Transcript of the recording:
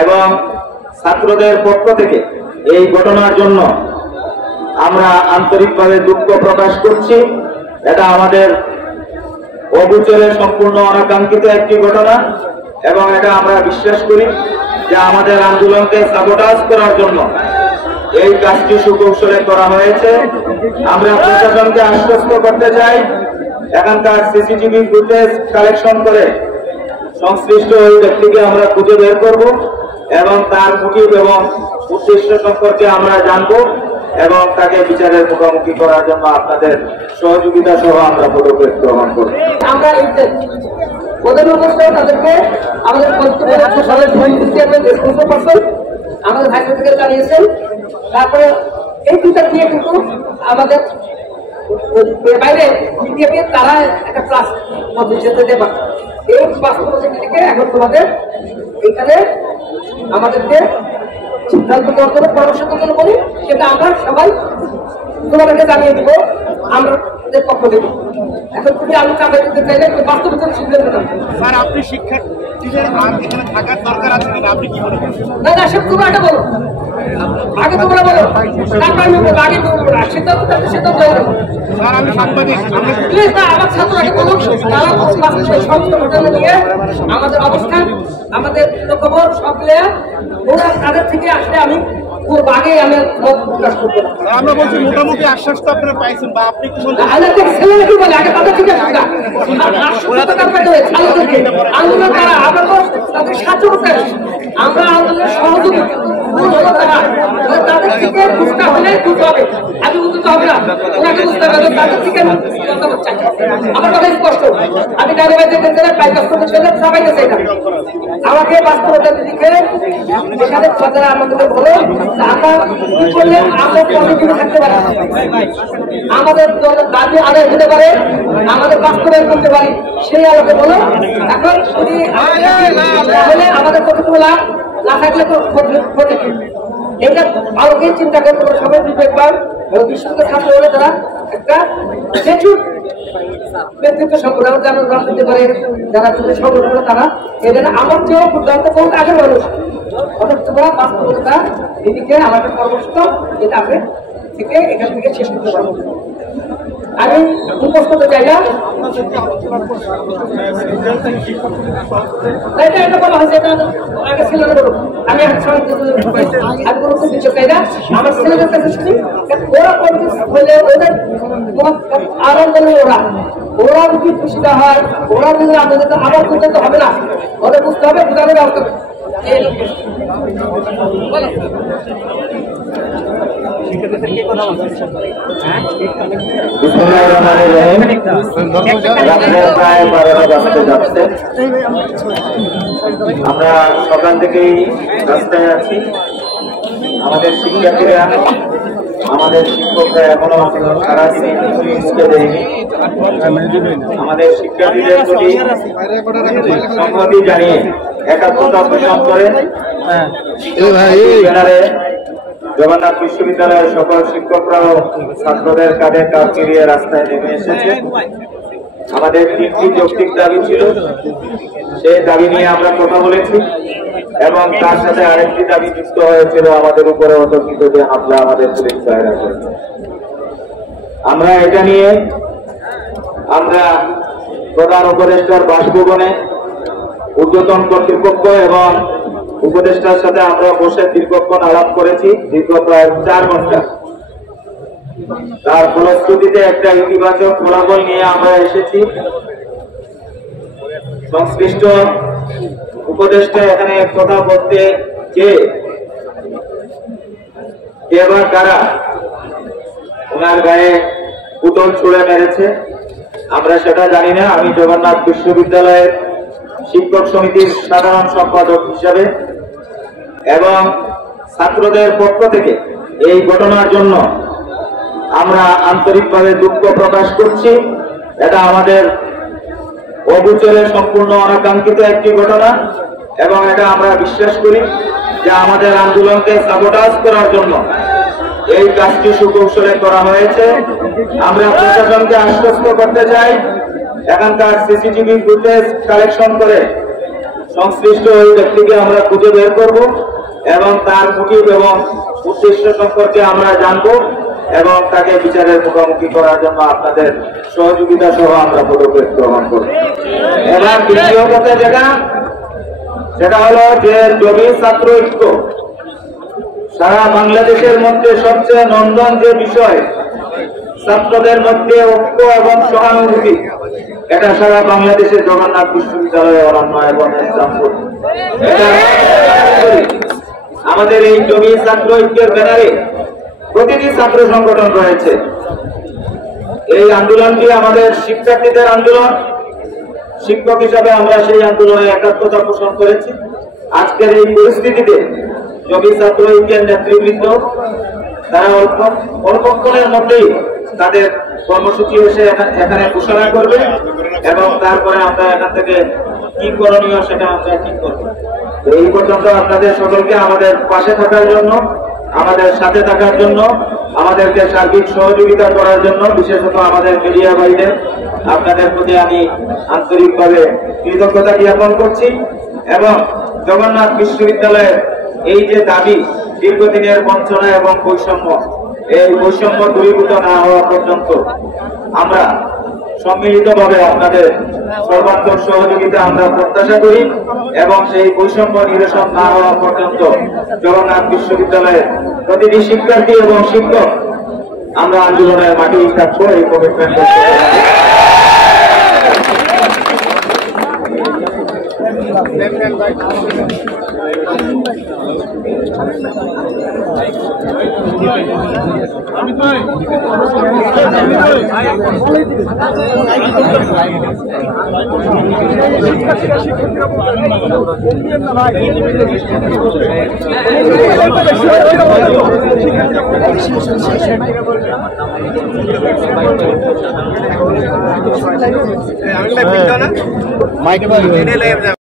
এবং ছাত্রদের পক্ষ থেকে এই ঘটনার জন্য আমরা আন্তরিকভাবে দুঃখ প্রকাশ করছি। এটা আমাদের অগোচরে সম্পূর্ণ অনাকাঙ্ক্ষিত একটি ঘটনা এবং এটা আমরা বিশ্বাস করি যে আমাদের আন্দোলনকে সাবোটাজ করার জন্য এই কাজটি সুকৌশলে করা হয়েছে। আমরা প্রশাসনকে আশ্বস্ত করতে চাই, এখানকার সিসিটিভি ফুটেজ কালেকশন করে সংশ্লিষ্ট ওই ব্যক্তিকে আমরা খুঁজে বের করব এবং তার মোটিভ এবং উদ্দেশ্য সম্পর্কে আমরা জানবো এবং তাকে বিচারের মুখোমুখি করার জন্য আপনাদের সহযোগিতা সহ আমরা পদক্ষেপ গ্রহণ করব। আমরা ওদের অবস্থায় তাদেরকে আমাদের আমাদের ভাই থেকে জানিয়েছেন। তারপরে এই দুটা দিয়ে কিন্তু আমাদের বাইরে তারা একটা ক্লাস যেতে পারে। এই ক্লাস থেকে এখন তোমাদের এইখানে আমাদেরকে সিদ্ধান্ত নেওয়ার জন্য পরামর্শ করতে বলি, সেটা আমরা সবাই তোমাদেরকে জানিয়ে দিব আমরা পক্ষ দেব। এখন তুমি আমি চাপাই দিতে চাইলে বাস্তবিক সিদ্ধান্ত নেব। স্যার, আপনি শিক্ষার্থীদের এখানে থাকার দরকার আছে কিনা আপনি কি মনে করেন? না সব তোমরা এটা বলো, আগে তোমরা বলো, তারপর আমি বলবো, আগে বলবো না সিদ্ধান্ত স্যার আমি সাংবাদিক, প্লিজ না আমার ছাত্রকে বলো তারা সমস্ত ঘটনা নিয়ে আমাদের অবস্থান আমাদের খবর সব প্লেয়ার ওরা তাদের থেকে আসলে আমি আগে আমি প্রকাশ করবো। আমরা বলছি মোটামুটি আশ্বাস তো আপনারা পাইছেন বা আপনি কি বলছেন? ছেলে কি বলে আগে তাদের থেকে আন্দোলন তারা আমরা তো তাদের সাহায্য করতে আমরা আন্দোলনের সহযোগী তাদের থেকে বুঝতে হলে বুঝতে হবে, আমি বুঝতে হবে না ওনাকে বুঝতে হবে তাদের থেকে আমার কথা স্পষ্ট। আমি গাড়ি বাড়িতে বাইপাস করতে ছেলে সবাই চাই না আমাকে বাস্তবতার দিকে এখানে যারা আমাদের বলো আমরা কি করলে আমরা পজিটিভে থাকতে পারি, আমাদের দাবি আদায় হতে পারে, আমাদের বাস্তবায়ন করতে পারি সেই আলোকে বলো। এখন যদি তাহলে আমাদের কতটুকু লাভ না থাকলে তো ঘটে এটা আলোকে চিন্তা করতে পারে সবাই বিবেকবার বিশ্বকে ছাত্র হলে তারা একটা প্রচুর ব্যক্তিত্ব সম্পর্কে যারা রাজনীতি করে যারা সংগঠন করে তারা এদের আমার চেয়েও দুর্দান্ত বহুত আগের মানুষ অর্থাৎ তোমরা বাস্তবতা এদিকে আমাদের কর্মসূচ এটা আপনি থেকে এখান থেকে শেষ করতে পারবো। আমি উপস্থিত করতে চাই না এটা বলা হয়েছে আগে ছিল আমি চাই না আমার ছেলেদের কাছে শুনি ওরা হলে ওদের আনন্দ ওরা যদি খুশিটা হয় ওরা যদি আমাদের আবার করতে তো হবে না, ওদের বুঝতে হবে বোঝানোর ব্যবস্থা করতে। আমরা সকাল থেকেই রাস্তায় আছি, আমাদের শিক্ষার্থীরা আমাদের শিক্ষকরা এখনো সারা দিন স্কুলে দেয়নি। আমাদের শিক্ষার্থীদের প্রতি সংহতি জানিয়ে একাত্মতা পোষণ করে জগন্নাথ বিশ্ববিদ্যালয়ের সকল শিক্ষকরাও ছাত্রদের কাঁধে কাঁধ মিলিয়ে রাস্তায় নেমে এসেছে। আমাদের 3টি যৌক্তিক দাবি ছিল, সেই দাবি নিয়ে আমরা কথা বলেছি এবং তার সাথে আরেকটি দাবি যুক্ত হয়েছিল আমাদের উপরে অতর্কিত যে হামলা আমাদের পুলিশ বাহিনী করেছে। আমরা এটা নিয়ে আমরা প্রধান উপদেষ্টার বাসভবনে ঊর্ধ্বতন কর্তৃপক্ষ এবং উপদেষ্টার সাথে আমরা বসে দীর্ঘক্ষণ আলাপ করেছি, দীর্ঘ প্রায় 4 ঘন্টা। তার ফলশ্রুতিতে একটা ইতিবাচক ফলাফল নিয়ে আমরা এসেছি। সংশ্লিষ্ট উপদেষ্টা এখানে কথা বলতে যে এবার কারা ওনার গায়ে পুতুল ছুঁড়ে মেরেছে আমরা সেটা জানি না। আমি জগন্নাথ বিশ্ববিদ্যালয়ের শিক্ষক সমিতির সাধারণ সম্পাদক হিসাবে এবং ছাত্রদের পক্ষ থেকে এই ঘটনার জন্য আমরা আন্তরিকভাবে দুঃখ প্রকাশ করছি। এটা আমাদের অগোচরে সম্পূর্ণ অনাকাঙ্ক্ষিত একটি ঘটনা এবং এটা আমরা বিশ্বাস করি যে আমাদের আন্দোলনকে সাবোটাজ করার জন্য এই কাজটি সুকৌশলে করা হয়েছে। আমরা প্রশাসনকে আশ্বস্ত করতে চাই, এখানকার সিসিটিভি ফুটেজ কালেকশন করে সংশ্লিষ্ট ওই ব্যক্তিকে আমরা খুঁজে বের করব এবং তার মোটিভ এবং উদ্দেশ্য সম্পর্কে আমরা জানব এবং তাকে বিচারের মুখোমুখি করার জন্য আপনাদের সহযোগিতা সহ আমরা পদক্ষেপ গ্রহণ করব। এবার দ্বিতীয় কথা সেটা হলো যে জমি ছাত্র ঐক্য সারা বাংলাদেশের মধ্যে সবচেয়ে নন্দন যে বিষয়, ছাত্রদের মধ্যে ঐক্য এবং সহানুভূতি, এটা সারা বাংলাদেশের জগন্নাথ বিশ্ববিদ্যালয়ে অনন্য এবং এক্সাম্পল। আমাদের এই জমি ছাত্র ঐক্যের ব্যানারে প্রতিটি ছাত্র সংগঠন রয়েছে। এই আন্দোলনটি আমাদের শিক্ষার্থীদের আন্দোলন। শিক্ষক হিসাবে আমরা সেই আন্দোলনে একাত্মতা পোষণ করেছি। আজকের এই পরিস্থিতিতে জমি ছাত্র ঐক্যের নেতৃবৃন্দ তারা অল্পক্ষণের মধ্যেই তাদের কর্মসূচি এসে এখানে ঘোষণা করবে এবং তারপরে আমরা এখান থেকে কি করণীয় সেটা আমরা ঠিক করবো। এই পর্যন্ত আপনাদের সকলকে আমাদের পাশে থাকার জন্য, আমাদের সাথে থাকার জন্য, আমাদেরকে সার্বিক সহযোগিতা করার জন্য, বিশেষত আমাদের মিডিয়া ভাইদের আপনাদের প্রতি আমি আন্তরিকভাবে কৃতজ্ঞতা জ্ঞাপন করছি এবং জগন্নাথ বিশ্ববিদ্যালয়ের এই যে দাবি, দীর্ঘদিনের বঞ্চনা এবং বৈষম্য, এই বৈষম্য দূরীভূত না হওয়া পর্যন্ত আমরা সম্মিলিতভাবে আপনাদের সর্বাত্মক সহযোগিতা আমরা প্রত্যাশা করি এবং সেই বৈষম্য নিরসন না হওয়া পর্যন্ত জগন্নাথ বিশ্ববিদ্যালয়ের প্রতিটি শিক্ষার্থী এবং শিক্ষক আমরা আন্দোলনের মাঠেই থাকবো, এই কমিটমেন্ট মাইকে